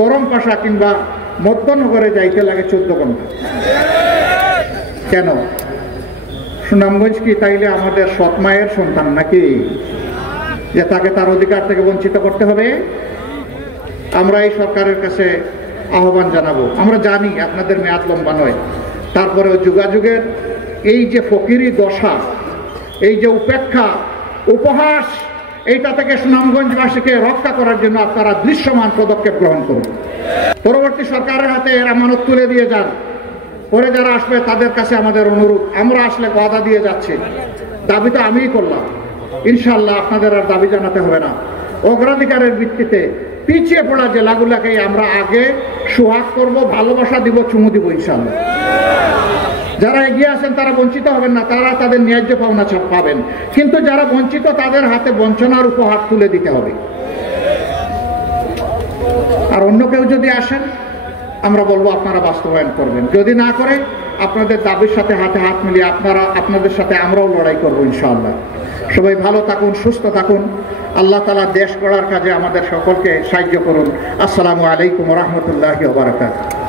গরম পাশা কিংবা মধ্যনগরে যাইতে লাগে 14 ঘন্টা। কেন? সুনামগঞ্জ কি তাইলে আমাদের সৎ মায়ের সন্তান নাকি যে তাকে তার অধিকার থেকে বঞ্চিত করতে হবে? আমরা এই সরকারের কাছে আহ্বান জানাবো। আমরা জানি আপনাদের মেয়াদ লম্বা নয়, তারপরেও যোগাযোগের এই যে ফকিরি দশা, এই যে উপেক্ষা, উপহাস, এইটা থেকে সুনামগঞ্জবাসীকে রক্ষা করার জন্য আপনারা দৃশ্যমান পদক্ষেপ গ্রহণ করুন। পরবর্তী সরকারের হাতে এর আমানত তুলে দিয়ে যান। পরে যারা আসবে তাদের কাছে আমাদের অনুরোধ, আমরা আসলে ওয়াদা দিয়ে যাচ্ছি, দাবি তো আমিই করলাম, ইনশাল্লাহ আপনাদের আর দাবি জানাতে হবে না। অগ্রাধিকারের ভিত্তিতে পিছিয়ে পড়া জেলাগুলোকে আমরা আগে সোহাগ করব, ভালোবাসা দিব, চুমু দিব ইনশাল্লাহ। যারা এগিয়ে আছেন তারা বঞ্চিত হবেন না, তারা তাদের ন্যায্য পাওনা পাবেন, কিন্তু যারা বঞ্চিত তাদের হাতে বঞ্চনার উপহার তুলে দিতে হবে। আর অন্য কেউ যদি আসেন আমরা বলবো আপনারা বাস্তবায়ন করবেন, যদি না করে আপনাদের দাবির সাথে হাতে হাত মিলিয়ে আপনাদের সাথে আমরাও লড়াই করবো ইনশাআল্লাহ। সবাই ভালো থাকুন, সুস্থ থাকুন। আল্লাহ তাআলা দেশ গড়ার কাজে আমাদের সকলকে সাহায্য করুন। আসসালামু আলাইকুম ওয়া রাহমাতুল্লাহি ওয়া বারাকাতুহু।